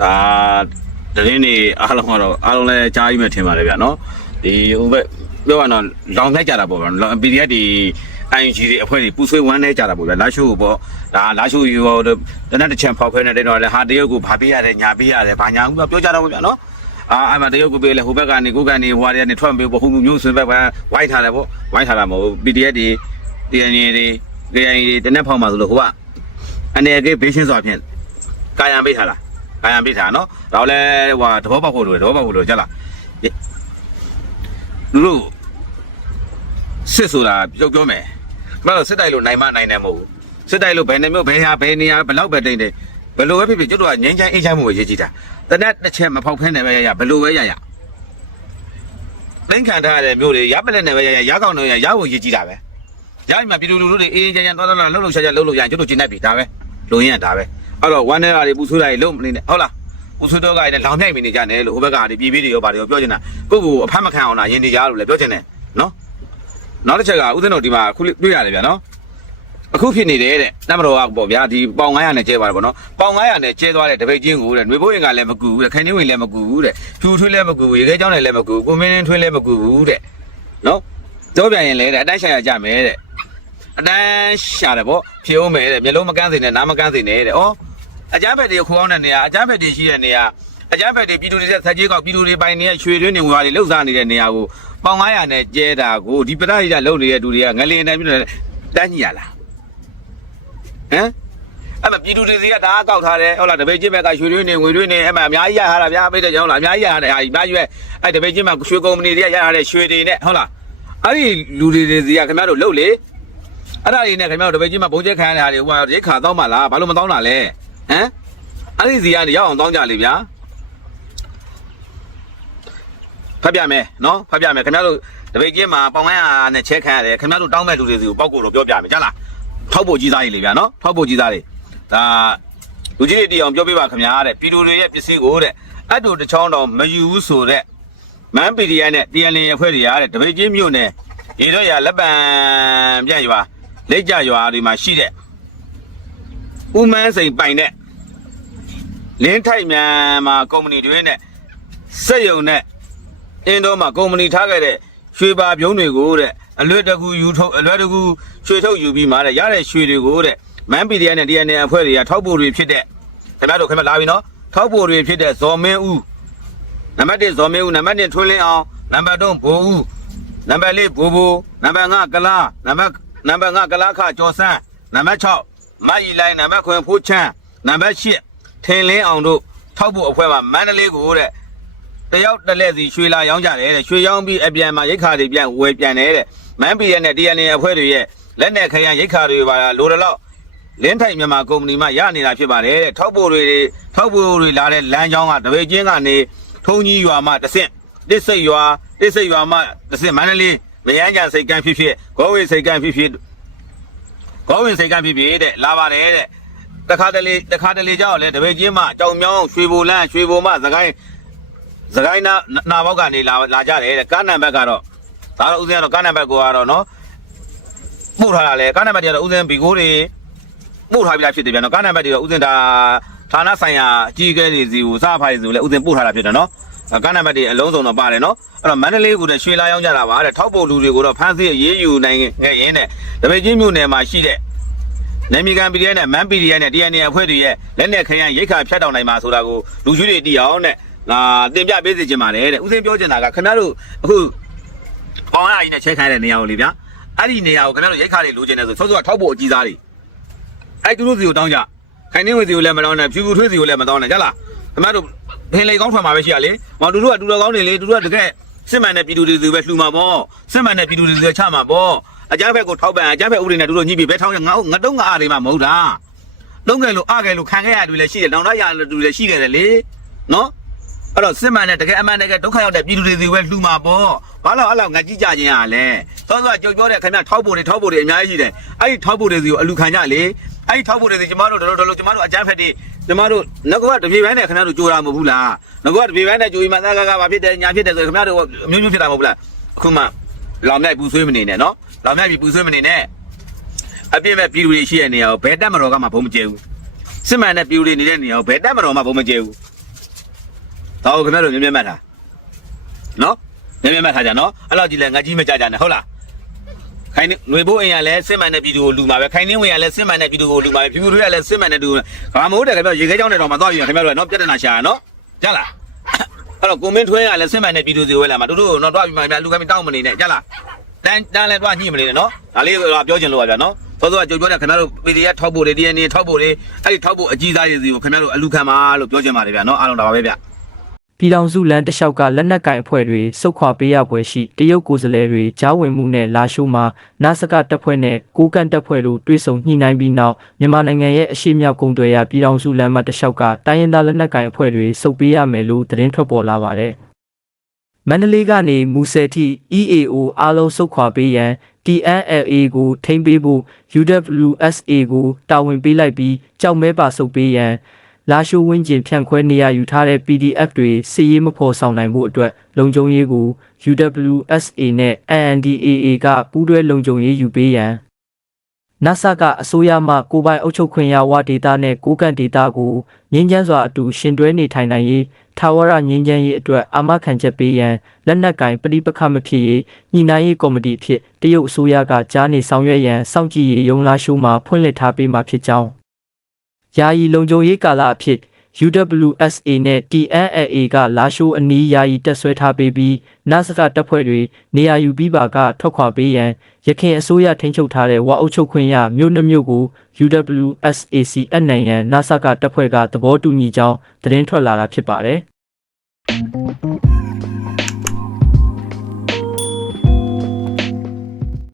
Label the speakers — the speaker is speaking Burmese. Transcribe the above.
Speaker 1: ဒါတရင်နေအားလုံးကတော့အားလုံးလည်းကြားပြီးမှထင်ပါတယ်ဗျာနော်ဒီဟိုဘက်ပြောရတော့လောင်လိုက်ကြတာပေါ့ဗျာ PDF ဒီ ING တွေအဖွဲ့တွေပူဆွေးဝမ်းနေကြတာပေါ့ဗျာလာရှိုးပေါ့ဒါလာရှိုးရောတနက်တစ်ချံဖောက်ခွဲနေတယ်တော့လေဟာတရုတ်ကိုဗာပေးရတယ်ညာပေးရတယ်ဘာညာဘူးပြောကြတော့ဗျာနော်အာအဲ့မှာတရုတ်ကိုပေးလေဟိုဘက်ကနေကိုကနေဟိုဟာတွေကနေထွက်ပေးပေါ့ဟိုမျိုးဆွေးဘက်ကဝိုက်ထားတယ်ပေါ့ဝိုက်ထားတာမဟုတ် PDF တွေ DNA တွေ KI တွေတနက်ဖောက်မှာဆိုလို့ဟိုကအနေအကေဘေးရှင်းစွာဖြင့်ကာယံပေးထား လားကာယံပေးထားနော်ဒါလည်းဟိုသဘောပေါက်ဖို့လိုတယ်သဘောပေါက်ဖို့လိုကြလားလူတို့စစ်ဆိုတာပြောပြောမယ်မဟုတ်စစ်တိုက်လို့နိုင်မနိုင်တယ်မဟုတ်ဘူးစစ်တိုက်လို့ဘယ်နှမျိုးဘယ်ဟာဘယ်နေရာဘယ်လောက်ပဲတိတ်တယ်ဘယ်လိုပဲဖြစ်ဖြစ်ကျွတ်တော့ငင်းချမ်းအေးချမ်းမှုကိုရေးကြည့်တာတနက်တစ်ချက်မဖောက်ဖဲနေပဲရရဘယ်လိုပဲရရသိန်းခံထားရတဲ့မျိုးတွေရပလက်နေပဲရရရကောင်းနေရရဖို့ရေးကြည့်တာပဲရရင်မှပြည်သူလူထုတွေအေးအေးချမ်းချမ်းသွားသွားလှုပ်လှုပ်ရှားရှားလှုပ်လို့ရရင်ကျွတ်တို့ကျင်းနေပြီဒါပဲလုံရင်ဒါပဲ အဲ့တော့ဝမ်းနေတာတွေပူဆွေးတာတွေလုံမနေနဲ့ဟုတ်လားပူဆွေးတော့ကလည်းလောင်မြိုက်မိနေကြတယ်လို့ဟိုဘက်ကတွေပြည်ပြည်တွေရောဗာတွေရောပြောချင်တာကိုယ့်ကိုအဖတ်မခံအောင်လားယင်နေကြလို့လည်းပြောချင်တယ်နော်နောက်တစ်ချက်ကဦးဇင်းတို့ဒီမှာခုတွေ့ရတယ်ဗျာနော်အခုဖြစ်နေတယ်တဲ့တမတော်ကပေါ့ဗျာဒီပေါင်900နဲ့ကျဲပါတယ်ပေါ့နော်ပေါင်900နဲ့ကျဲသွားတဲ့တပိတ်ချင်းကိုတဲ့ຫນွေဘိုးရင်ကလည်းမကူဘူးတဲ့ခိုင်နေဝင်လည်းမကူဘူးတဲ့ဖြူထွေးလည်းမကူဘူးရေခဲကြောင်းလည်းမကူဘူးကိုမင်းင်းထွေးလည်းမကူဘူးတဲ့နော်တော့ပြန်ရင်လည်းတဲ့အတိုင်းရှာရကြမယ်တဲ့အတန်းရှာတယ်ဗောဖြေအောင်မယ်တဲ့မျက်လုံးမကန်းစေနဲ့နားမကန်းစေနဲ့တဲ့ဩ အကြမ်းဖက်တွေခိုးအောင်တဲ့နေရာအကြမ်းဖက်တွေရှိတဲ့နေရာအကြမ်းဖက်တွေပြည်သူတွေဆက်ကြီးကောက်ပြည်သူတွေပိုင်နေတဲ့ရွှေတွင်းနေဝါတွေလှုပ်ရှားနေတဲ့နေရာကိုပေါင်900နဲ့ကျဲတာကိုဒီပရဟိတလှုပ်နေတဲ့သူတွေကငလင်တိုင်းပြည်တယ်တန်းကြီးရလားဟမ်အဲ့မှာပြည်သူတွေစီကဒါအကောက်ထားတယ်ဟုတ်လားတပိတ်ချင်းဘက်ကရွှေတွင်းနေငွေတွင်းနေအဲ့မှာအများကြီးရထားတာဗျာပိတ်တဲ့ကြောင်းလားအများကြီးရထားတယ်ဟာဒီအများကြီးပဲအဲ့တပိတ်ချင်းမှာရွှေကုမ္ပဏီတွေကရထားတဲ့ရွှေတွေနဲ့ဟုတ်လားအဲ့ဒီလူတွေတွေစီကခင်ဗျားတို့လှုပ်လေအဲ့ဒါလေးနဲ့ခင်ဗျားတို့တပည့်ကြီးမှာဘုံကျဲခံရတဲ့ဟာတွေဟိုဟာရိတ်ခါတောင်းပါလားဘာလို့မတောင်းတာလဲ ဟမ်အဲ့ဒီစီကနေရောက်အောင်တောင်းကြလေဗျာဖတ်ပြမယ်နော်ဖတ်ပြမယ်ခင်ဗျားတို့တပည့်ကြီးမှာပေါင်ဝမ်းဟာနဲ့ချဲခံရတယ်ခင်ဗျားတို့တောင်းမဲ့လူတွေစီကိုပောက်ကိုတော့ပြောပြမယ်ကြားလားထောက်ဖို့ကြီးသားကြီးလေဗျာနော်ထောက်ဖို့ကြီးသားတွေဒါလူကြီးတွေတီအောင်ပြောပြပါခင်ဗျာတဲ့ပြည်သူတွေရဲ့ပစ္စည်းကိုတဲ့အတူတစ်ချောင်းတော့မယူဘူးဆိုတဲ့မန်ပီဒီယာနဲ့ TNL အဖွဲ့တွေရတဲ့တပည့်ကြီးမြို့နယ်ရေတော့ရလက်ပံပြန့်ရွာလက်ကြရွာတွေမှာရှိတဲ့ ဥမန်းစိန်ပိုင်တဲ့လင်းထိုက်မြန်မှာကုမ္ပဏီတွေနဲ့စက်ယုံနဲ့အင်းတော့မှာကုမ္ပဏီထားခဲ့တဲ့ရွှေပါပြုံးတွေကိုတဲ့အလွတ်တကူယူထုတ်အလွတ်တကူရွှေထုတ်ယူပြီးမှတဲ့ရတဲ့ရွှေတွေကိုတဲ့မန်ပီဒီယာနဲ့ DNA အဖွဲ့တွေကထောက်ပို့တွေဖြစ်တဲ့ခင်ဗျားတို့ခင်ဗျားလာပြီနော်ထောက်ပို့တွေဖြစ်တဲ့ဇော်မင်းဦးနံပါတ်1ဇော်မင်းဦးနံပါတ်2ထွန်းလင်းအောင်နံပါတ်3ဘိုးဦးနံပါတ်၄ဘူဘူနံပါတ်5ကလာနံပါတ်နံပါတ်5ကလာခကျော်စန်းနံပါတ်6 မတ်ရီလိုင်းနံပါတ်9ဖိုးချမ်းနံပါတ်8ထင်လင်းအောင်တို့ထောက်ဖို့အဖွဲ့မှာမန္တလေးကိုတဲ့တယောက်တစ်လက်စီရွှေလာရောင်းကြတယ်တဲ့ရွှေရောင်းပြီးအပြန်မှာရိတ်ခါတွေပြန်ဝယ်ပြန်တယ်တဲ့မန်ပီရဲ့နဲ့ DNA အဖွဲ့တွေရဲ့လက်နဲ့ခရံရိတ်ခါတွေပါလိုတယ်လို့လင်းထိုင်မြန်မာကုမ္ပဏီမှရနေတာဖြစ်ပါတယ်တဲ့ထောက်ဖို့တွေထောက်ဖို့တွေလာတဲ့လမ်းကြောင်းကတပိတ်ချင်းကနေထုံကြီးရွာမှတဆင့်တစ်စိတ်ရွာတစ်စိတ်ရွာမှတဆင့်မန္တလေးမယန်းကြံစိတ်ကန်းဖြစ်ဖြစ်ဂေါဝေစိတ်ကန်းဖြစ်ဖြစ် ဂေါဝင်စိတ်ကန်းဖြစ်ဖြစ်တဲ့လာပါတယ်တဲ့တခါတလေတခါတလေကြောက်လဲတပိတ်ချင်းမှကြောင်မြောင်းရွှေဘိုလန်းရွှေဘိုမှသခိုင်းသခိုင်းနာနာဘောက်ကနေလာလာကြတယ်တဲ့ကားနံပါတ်ကတော့ဒါတော့ဦးဇင်းကတော့ကားနံပါတ်ကိုကတော့နော်ပို့ထားတာလေကားနံပါတ်တွေကတော့ဦးဇင်းဘီကိုတွေပို့ထားပြီးသားဖြစ်တယ်ဗျာနော်ကားနံပါတ်တွေတော့ဦးဇင်းဒါဌာနဆိုင်ရာအကြီးအကဲတွေစီကိုစားဖိုင်စီကိုလည်းဦးဇင်းပို့ထားတာဖြစ်တယ်နော် ကားနံပါတ်တွေအလုံးစုံတော့ပါတယ်နော်အဲ့တော့မန္တလေးကိုလည်းရွှေလာရောက်ကြတာပါတဲ့ထောက်ပို့လူတွေကိုတော့ဖမ်းဆီးရေးယူနိုင်ခဲ့ရင်းနဲ့တပည့်ချင်းမြို့နယ်မှာရှိတဲ့နေမီကန်ပီဒီအက်နဲ့မန်ပီဒီအက်နဲ့ DNA အဖွဲ့တွေရဲ့လက်နဲ့ခရမ်းရိတ်ခါဖြတ်တောင်နိုင်မှာဆိုတာကိုလူကြီးတွေသိအောင်နဲ့ငါတင်ပြပေးစီချင်ပါတယ်တဲ့ဦးစင်းပြောချင်တာကခင်ဗျားတို့အခုပေါင်ရအကြီးနဲ့ချဲခိုင်းတဲ့နေရာကိုလေဗျာအဲ့ဒီနေရာကိုခင်ဗျားတို့ရိတ်ခါတွေလိုချင်တယ်ဆိုစောစောကထောက်ပို့အကြီးစားတွေအဲ့သူတို့စီကိုတောင်းကြခိုင်နေဝေစီကိုလည်းမတောင်းနဲ့ဖြူဖြူထွေးစီကိုလည်းမတောင်းနဲ့ကြလားခင်ဗျားတို့ ဖင်လေကောင်းထွက်မှာပဲရှိရလေ။မောင်တူတို့ကတူတော်ကောင်းနေလေတူတို့ကတကယ်စစ်မှန်တဲ့ပြည်သူတွေစီပဲလှူမှာပေါ့။စစ်မှန်တဲ့ပြည်သူတွေစီချမှာပေါ့။အကြမ်းဖက်ကိုထောက်ပံ့အကြမ်းဖက်ဥပဒေနဲ့တူတို့ညှိပြီးဘဲထောင်းရငါငါတုံးငါအားတွေမှမဟုတ်တာ။လုံးငယ်လို့အငယ်လို့ခံခဲ့ရတူလည်းရှိတယ်။နောင်တရတူလည်းရှိခဲ့တယ်လေ။နော်။အဲ့တော့စစ်မှန်တဲ့တကယ်အမှန်တကယ်ဒုက္ခရောက်တဲ့ပြည်သူတွေစီပဲလှူမှာပေါ့။ဘာလို့အဲ့လောက်ငါကြည့်ကြခြင်းရလဲ။သောသောကြောက်ပြောတဲ့ခင်ဗျထောက်ဖို့တွေထောက်ဖို့တွေအများကြီးရှိတယ်။အဲ့ဒီထောက်ဖို့တွေစီကိုအလူခံကြလေ။အဲ့ဒီထောက်ဖို့တွေစီကျမတို့တော်တော်တော်ကျမတို့အကြမ်းဖက်တွေ ကျမတို့ငါကတပြေပိုင်းနဲ့ခင်ဗျားတို့ကြိုးတာမဟုတ်ဘူးလားငါကတပြေပိုင်းနဲ့ကြိုးပြီးမှသာကကဘာဖြစ်တယ်ညာဖြစ်တယ်ဆိုခင်ဗျားတို့အမျိုးမျိုးဖြစ်တာမဟုတ်ဘူးလားအခုမှလောင်မြိုက်ပူဆွေးမနေနဲ့နော်လောင်မြိုက်ပြီးပူဆွေးမနေနဲ့အပြည့်မဲ့ပြည်သူတွေရှိတဲ့နေရာကိုဘယ်တက်မတော်ကမှဘုံမကျဲဘူးစစ်မှန်တဲ့ပြည်သူတွေနေတဲ့နေရာကိုဘယ်တက်မတော်မှဘုံမကျဲဘူးဒါကိုခင်ဗျားတို့မြင်မြင်မှတ်ထားနော်မြင်မြင်မှတ်ထားကြနော်အဲ့လောက်ကြီးလဲငါကြီးမကြကြနဲ့ဟုတ်လား ခိုင်းနေຫນွေဘိုးအိမ်ကလည်းစစ်မှန်တဲ့ပြည်သူကိုလူမှာပဲခိုင်းနေဝင်ကလည်းစစ်မှန်တဲ့ပြည်သူကိုလူမှာပဲဖြူဖြူတွေကလည်းစစ်မှန်တဲ့သူဘာမဟုတ်တယ်ခင်ဗျားရေခဲကြောင်းတဲ့တော့မှသွားပြီးခင်ဗျားတို့နော်ပြဿနာရှာရနော်ကြလားအဲ့တော့ကိုမင်းထွန်းကလည်းစစ်မှန်တဲ့ပြည်သူစီဝဲလာမှာတို့တို့တော့တွားပြီးမှလူကမတောင်းမနေနဲ့ကြလားတန်းတန်းလဲတွားညှိမနေနဲ့နော်ဒါလေးတော့ပြောချင်လို့ပါဗျာနော်သောသောကကြိုပြောတယ်ခင်ဗျားတို့ PDF ထောက်ဖို့တွေ DNA ထောက်ဖို့တွေအဲ့ဒီထောက်ဖို့အကြီးစားတွေစီကိုခင်ဗျားတို့အလူခံပါလို့ပြောချင်ပါတယ်ဗျာနော်အားလုံးဒါပါပဲဗျာ
Speaker 2: ပြည်ထောင်စုလမ်းတစ်လျှောက်ကလက်နက်ကင်အဖွဲ့တွေစုခွာပေးရပွဲရှိတရုတ်ကိုယ်စားလှယ်တွေကြားဝင်မှုနဲ့လာရှိုးမှာနာစကတပ်ဖွဲ့နဲ့ကိုကန့်တပ်ဖွဲ့တို့တွဲဆုံညှိနှိုင်းပြီးနောက်မြန်မာနိုင်ငံရဲ့အရှိမြောက်ကုန်းတွေရပြည်ထောင်စုလမ်းမတစ်လျှောက်ကတိုင်းရင်းသားလက်နက်ကင်အဖွဲ့တွေစုပ်ပေးရမယ်လို့သတင်းထွက်ပေါ်လာပါတယ်။မန္တလေးကနေမူဆယ်ထိ EAO အားလုံးစုခွာပေးရန် TNLA ကိုထိမ့်ပေးဖို့ UWSA ကိုတာဝန်ပေးလိုက်ပြီးကြောက်မဲပါစုပ်ပေးရန် လာရှိုးဝင်းကျင်ဖြန့်ခွဲနေရယူထားတဲ့ PDF တွေစီရေးမဖော်ဆောင်နိုင်မှုအတွက်လုံခြုံရေးကို UWSA နဲ့ NNDAA ကပူးတွဲလုံခြုံရေးယူပေးရန် NASA ကအစိုးရမှကိုယ်ပိုင်အုပ်ချုပ်ခွင့်ရဝဒေတာနဲ့ကိုကန့်ဒေတာကိုငင်းချမ်းစွာအတူရှင်တွဲနေထိုင်နိုင်ရေးထာဝရငင်းချမ်းရေးအတွက်အာမခံချက်ပေးရန်လက်နက်ကင်ပဋိပက္ခမဖြစ်ရေးညှိနှိုင်းရေးကော်မတီအဖြစ်တရုတ်အစိုးရကကြားနေဆောင်ရွက်ရန်စောင့်ကြည့်ရေးရုံးလာရှိုးမှာဖွင့်လှစ်ထားပေးမှာဖြစ်ကြောင်း ယာယီလုံခြုံရေးကာလအဖြစ် UWSA နဲ့ TNLA ကလာရှိုးအနီးယာယီတက်ဆွဲထားပေးပြီးနာစကတပ်ဖွဲ့တွေနေရာယူပြီးပါကထွက်ခွာပေးရန်ရခိုင်အစိုးရထိန်းချုပ်ထားတဲ့ဝါအုပ်ချုပ်ခွင့်ရမြို့နှမြို့ကို UWSAC အနိုင်ရန်နာစကတပ်ဖွဲ့ကသဘောတူညီကြောင်းသတင်းထွက်လာတာဖြစ်ပါတယ်။